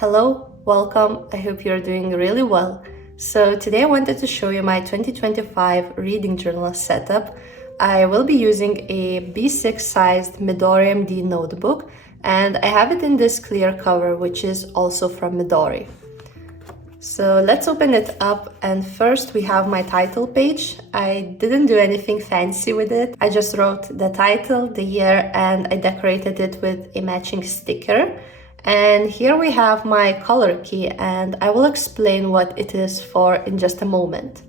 Hello, welcome. I hope you're doing really well. So today I wanted to show you my 2025 reading journal setup. I will be using a B6 sized Midori MD notebook, and I have it in this clear cover, which is also from Midori. So let's open it up, and first we have my title page. I didn't do anything fancy with it. I just wrote the title, the year, and I decorated it with a matching sticker. And here we have my color key, and I will explain what it is for in just a moment.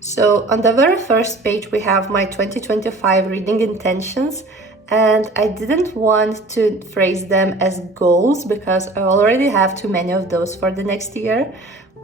So on the very first page we have my 2025 reading intentions, and I didn't want to phrase them as goals because I already have too many of those for the next year.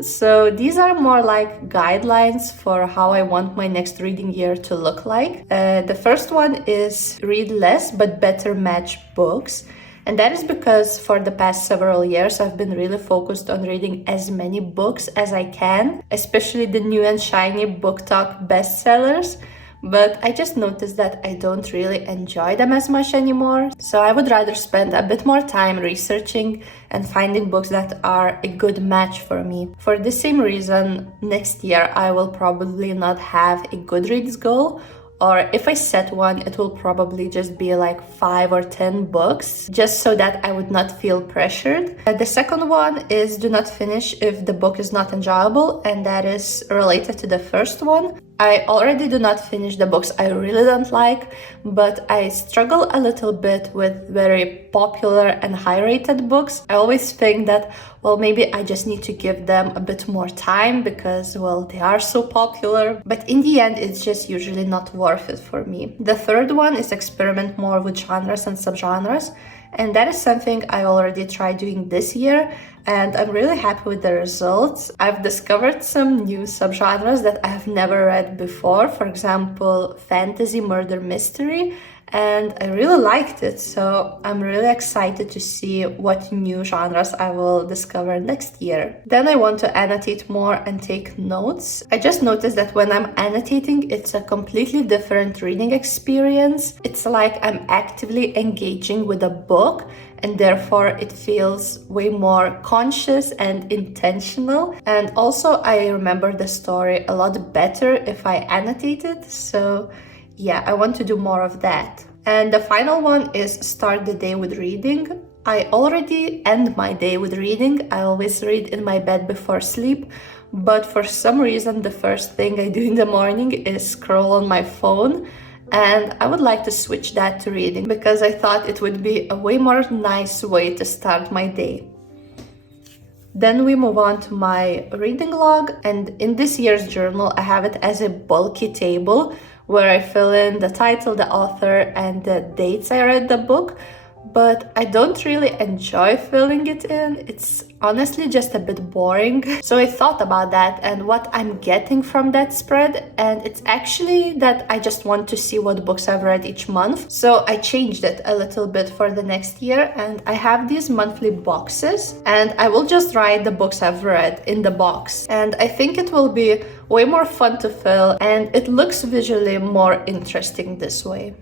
So these are more like guidelines for how I want my next reading year to look like. The first one is read less but better match books. And that is because for the past several years, I've been really focused on reading as many books as I can, especially the new and shiny book talk bestsellers. But I just noticed that I don't really enjoy them as much anymore. So I would rather spend a bit more time researching and finding books that are a good match for me. For the same reason, next year I will probably not have a Goodreads goal, or if I set one, it will probably just be like 5 or 10 books, just so that I would not feel pressured. The second one is do not finish if the book is not enjoyable, and that is related to the first one. I already do not finish the books I really don't like, but I struggle a little bit with very popular and high-rated books. I always think that, well, maybe I just need to give them a bit more time because, well, they are so popular. But in the end, it's just usually not worth it for me. The third one is experiment more with genres and subgenres. And that is something I already tried doing this year, and I'm really happy with the results. I've discovered some new subgenres that I have never read before, for example, fantasy murder mystery, and I really liked it, so I'm really excited to see what new genres I will discover next year. Then I want to annotate more and take notes. I just noticed that when I'm annotating, it's a completely different reading experience. It's like I'm actively engaging with a book, and therefore it feels way more conscious and intentional. And also I remember the story a lot better if I annotate it, so yeah, I want to do more of that. And the final one is start the day with reading. I already end my day with reading. I always read in my bed before sleep, but for some reason the first thing I do in the morning is scroll on my phone, and I would like to switch that to reading because I thought it would be a way more nice way to start my day. Then we move on to my reading log, and in this year's journal I have it as a bulky table where I fill in the title, the author, and the dates I read the book, but I don't really enjoy filling it in. It's honestly just a bit boring. So I thought about that and what I'm getting from that spread, and it's actually that I just want to see what books I've read each month. So I changed it a little bit for the next year, and I have these monthly boxes, and I will just write the books I've read in the box. And I think it will be way more fun to fill, and it looks visually more interesting this way.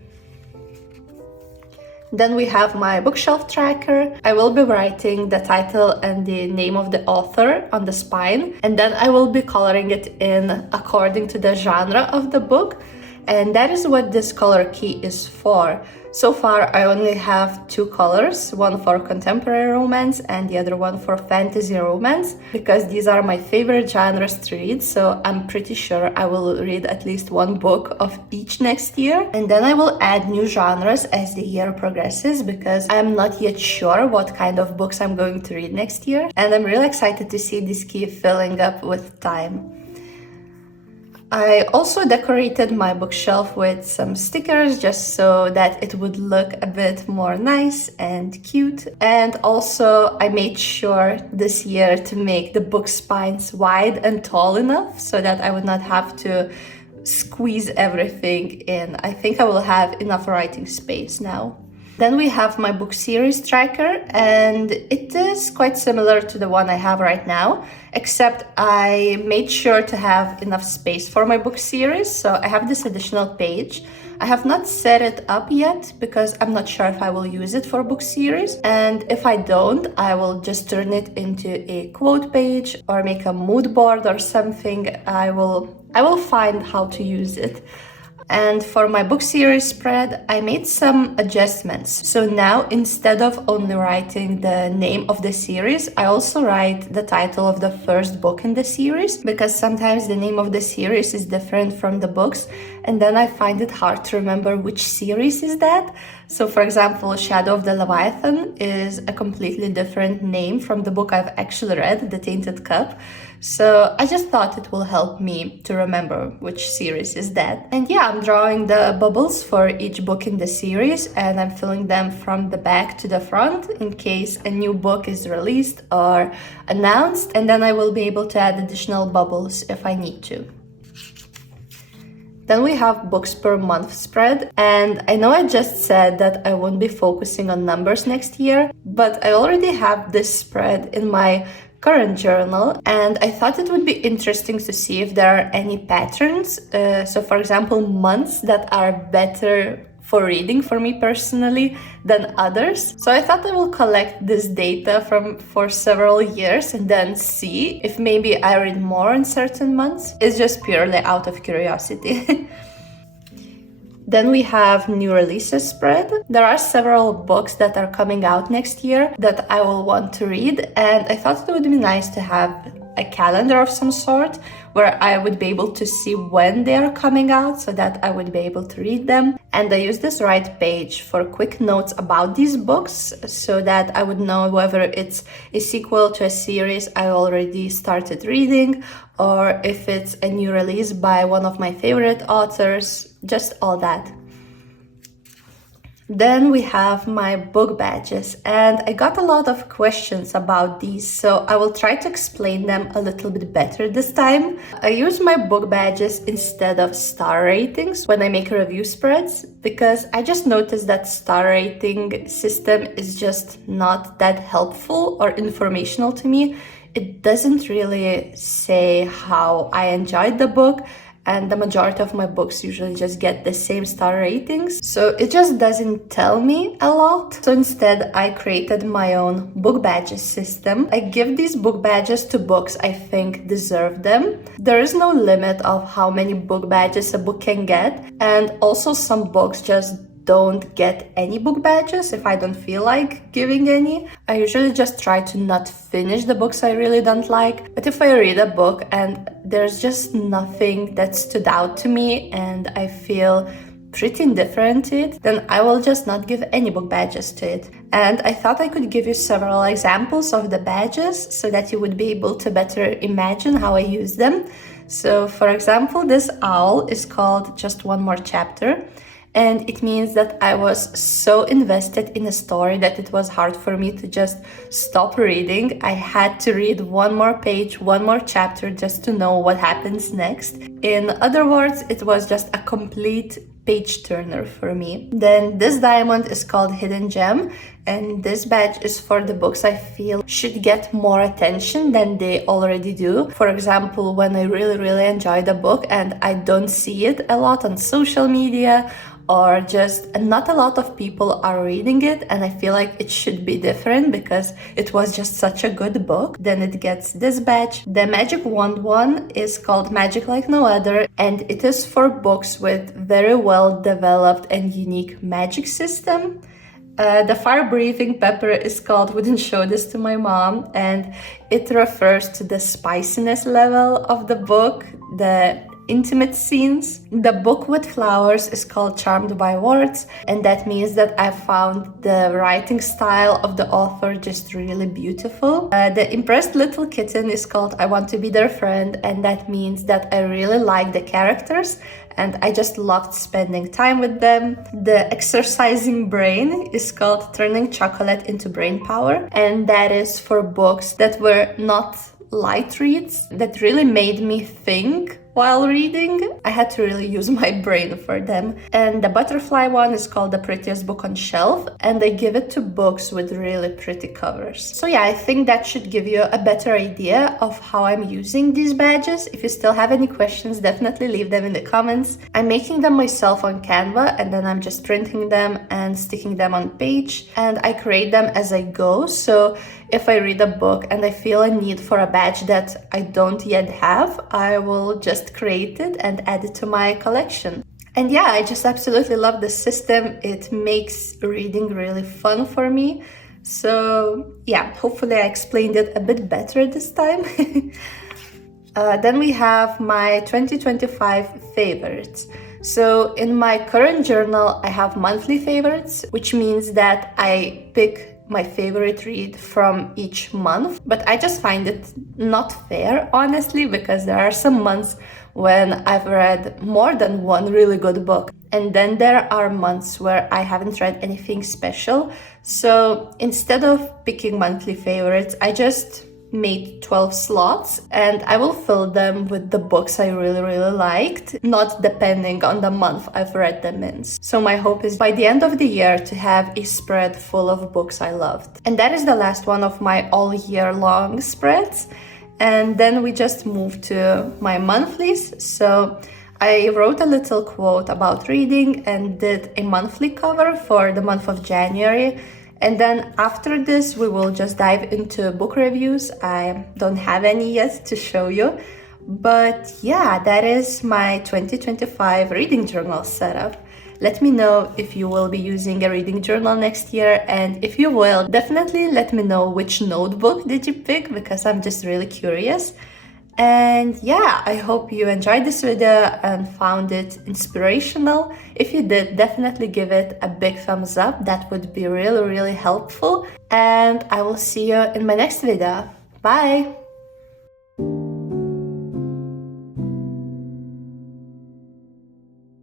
Then we have my bookshelf tracker. I will be writing the title and the name of the author on the spine, and then I will be coloring it in according to the genre of the book. And that is what this color key is for. So far, I only have 2 colors, one for contemporary romance and the other one for fantasy romance, because these are my favorite genres to read, so I'm pretty sure I will read at least one book of each next year. And then I will add new genres as the year progresses, because I'm not yet sure what kind of books I'm going to read next year, and I'm really excited to see this key filling up with time. I also decorated my bookshelf with some stickers just so that it would look a bit more nice and cute. And also I made sure this year to make the book spines wide and tall enough so that I would not have to squeeze everything in. I think I will have enough writing space now. Then we have my book series tracker, and it is quite similar to the one I have right now, except I made sure to have enough space for my book series. So I have this additional page. I have not set it up yet because I'm not sure if I will use it for book series, and if I don't, I will just turn it into a quote page or make a mood board or something. I will find how to use it. And for my book series spread, I made some adjustments. So now, instead of only writing the name of the series, I also write the title of the first book in the series, because sometimes the name of the series is different from the books, and then I find it hard to remember which series is that. So for example, Shadow of the Leviathan is a completely different name from the book I've actually read, The Tainted Cup. So I just thought it will help me to remember which series is that. And yeah, I'm drawing the bubbles for each book in the series, and I'm filling them from the back to the front in case a new book is released or announced, and then I will be able to add additional bubbles if I need to. Then we have books per month spread, and I know I just said that I won't be focusing on numbers next year, but I already have this spread in my current journal, and I thought it would be interesting to see if there are any patterns. So for example, months that are better for reading for me personally than others. So I thought I will collect this data for several years and then see if maybe I read more in certain months. It's just purely out of curiosity. Then we have new releases spread. There are several books that are coming out next year that I will want to read, and I thought it would be nice to have a calendar of some sort where I would be able to see when they are coming out so that I would be able to read them. And I use this Write page for quick notes about these books so that I would know whether it's a sequel to a series I already started reading or if it's a new release by one of my favorite authors, just all that. Then we have my book badges, and I got a lot of questions about these, so I will try to explain them a little bit better this time. I use my book badges instead of star ratings when I make review spreads, because I just noticed that star rating system is just not that helpful or informational to me. It doesn't really say how I enjoyed the book, and the majority of my books usually just get the same star ratings. So it just doesn't tell me a lot. So instead, I created my own book badges system. I give these book badges to books I think deserve them. There is no limit of how many book badges a book can get. And also some books just don't get any book badges if I don't feel like giving any. I usually just try to not finish the books I really don't like. But if I read a book and there's just nothing that stood out to me and I feel pretty indifferent to it, then I will just not give any book badges to it. And I thought I could give you several examples of the badges so that you would be able to better imagine how I use them. So for example, this owl is called Just One More Chapter. And it means that I was so invested in a story that it was hard for me to just stop reading. I had to read one more page, one more chapter just to know what happens next. In other words, it was just a complete page turner for me. Then this diamond is called Hidden Gem, and this badge is for the books I feel should get more attention than they already do. For example, when I really enjoy the book and I don't see it a lot on social media, or just not a lot of people are reading it and I feel like it should be different because it was just such a good book, then it gets this badge. The Magic Wand one is called Magic Like No Other, and it is for books with very well developed and unique magic system. The fire-breathing pepper is called Wouldn't Show This to My Mom, and it refers to the spiciness level of the book, the intimate scenes. The book with flowers is called Charmed by Words, and that means that I found the writing style of the author just really beautiful. The Impressed Little Kitten is called I Want to Be Their Friend, and that means that I really like the characters and I just loved spending time with them. The Exercising Brain is called Turning Chocolate into Brain Power, and that is for books that were not light reads, that really made me think while reading. I had to really use my brain for them. And the butterfly one is called The Prettiest Book on Shelf, and I give it to books with really pretty covers. So yeah, I think that should give you a better idea of how I'm using these badges. If you still have any questions, definitely leave them in the comments. I'm making them myself on Canva, and then I'm just printing them and sticking them on page, and I create them as I go. So if I read a book and I feel a need for a badge that I don't yet have, I will just create it and add it to my collection. And yeah, I just absolutely love the system. It makes reading really fun for me. So yeah, hopefully I explained it a bit better this time. Then we have my 2025 favorites. So in my current journal, I have monthly favorites, which means that I pick my favorite read from each month. But I just find it not fair, honestly, because there are some months when I've read more than one really good book. And then there are months where I haven't read anything special. So instead of picking monthly favorites, I just made 12 slots, and I will fill them with the books I really liked, not depending on the month I've read them in. So my hope is by the end of the year to have a spread full of books I loved. And that is the last one of my all year long spreads. And then we just move to my monthlies. So I wrote a little quote about reading and did a monthly cover for the month of January. And then after this, we will just dive into book reviews. I don't have any yet to show you. But yeah, that is my 2025 reading journal setup. Let me know if you will be using a reading journal next year, and if you will, definitely let me know which notebook did you pick, because I'm just really curious. And yeah, I hope you enjoyed this video and found it inspirational. If you did, definitely give it a big thumbs up. That would be really helpful. And I will see you in my next video. Bye!